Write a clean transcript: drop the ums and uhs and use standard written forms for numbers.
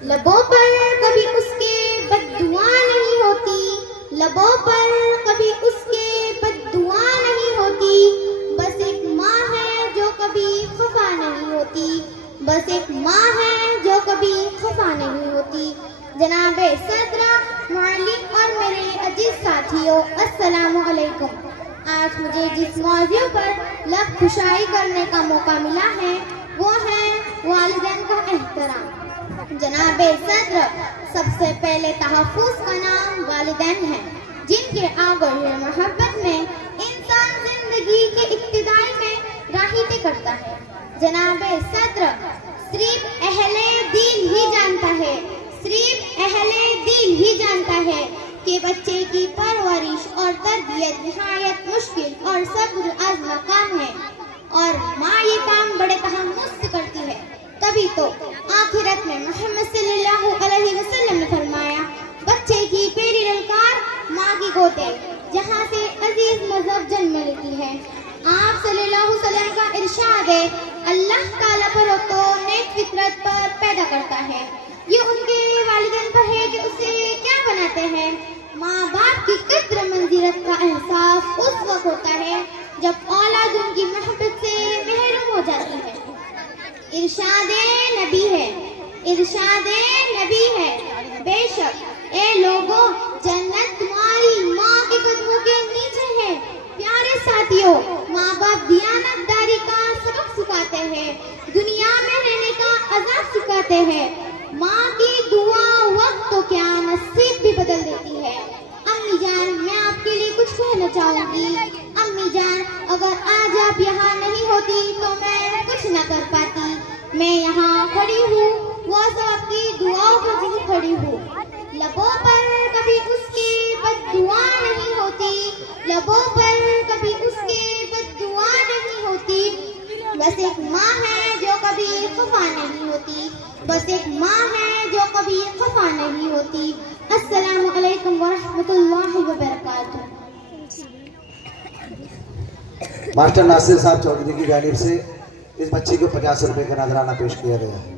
लबों पर कभी उसके बद्दुआ नहीं होती, लबों पर कभी उसके बद्दुआ नहीं होती। बस एक माँ है जो कभी खफा नहीं होती, बस एक माँ है जो कभी खफा नहीं होती। जनाबे सदर, मुअल्लिम और मेरे अजीज साथियों, अस्सलामु अलैकुम। आज मुझे जिस मौज़ू पर लब खुशाई करने का मौका मिला है वो है वालिदैन का एहतराम। जनाबे सदर, सबसे पहले तहफ़्फ़ुज़ का नाम वालिदैन है, जिनके आगोश मोहब्बत में इंसान जिंदगी के इब्तिदाई में राही तय करता है। जनाबे सदर, सिर्फ अहले दिल ही जानता है, सिर्फ अहले दिल ही जानता है कि बच्चे की परवरिश और तरबियत निहायत मुश्किल और सब्र आज़मा काम है, और माँ ये काम बड़े तहम्मुस से करती है। तभी तो आखिरत में मोहम्मद सल्लल्लाहु अलैहि वसल्लम ने फरमाया, बच्चे की पहली ललकार माँ की गोद है, जहाँ से अजीज मजहब जन्म लेती है। आप सल्लल्लाहु अलैहि वसल्लम का इरशाद है, अल्लाह ताला पर तो नेक फितरत पर पैदा करता है, ये उनके वालिदैन पर है कि उसे क्या बनाते हैं। माँ बाप की कद्र मंजिलत का एहसास उस वक्त होता है जब औलाद उनकी मोहब्बत से महरूम हो जाती है। इरशादे नबी है, इरशादे नबी है, बेशक ए लोगों, जन्नत तुम्हारी माँ के कदमों के नीचे है। प्यारे साथियों, माँ बाप दियानतदारी का सबक सिखाते हैं, दुनिया में रहने का अज़ाब सिखाते हैं। माँ की दुआ वक्त तो क्या नसीब भी बदल देती है। अम्मी जान, मैं आपके लिए कुछ कहना चाहूँगी। अम्मी जान, अगर आज आप यहाँ नहीं होती तो मैं कुछ न कर पाती। मैं यहाँ खड़ी हूँ, वो सब आपकी दुआओं की वजह से खड़ी हूँ। लबों पर कभी उसके बद्दुआ नहीं होती, लबों पर कभी उसके बद्दुआ नहीं होती। बस एक माँ है जो कभी खफा नहीं होती, बस एक माँ है जो कभी खफा नहीं होती। अस्सलामु अलैकुम व रहमतुल्लाहि व बरकातुहू। मास्टर नासिर साहब चौधरी की जानिब से इस बच्ची को 50 रुपए का नजराना पेश किया गया है।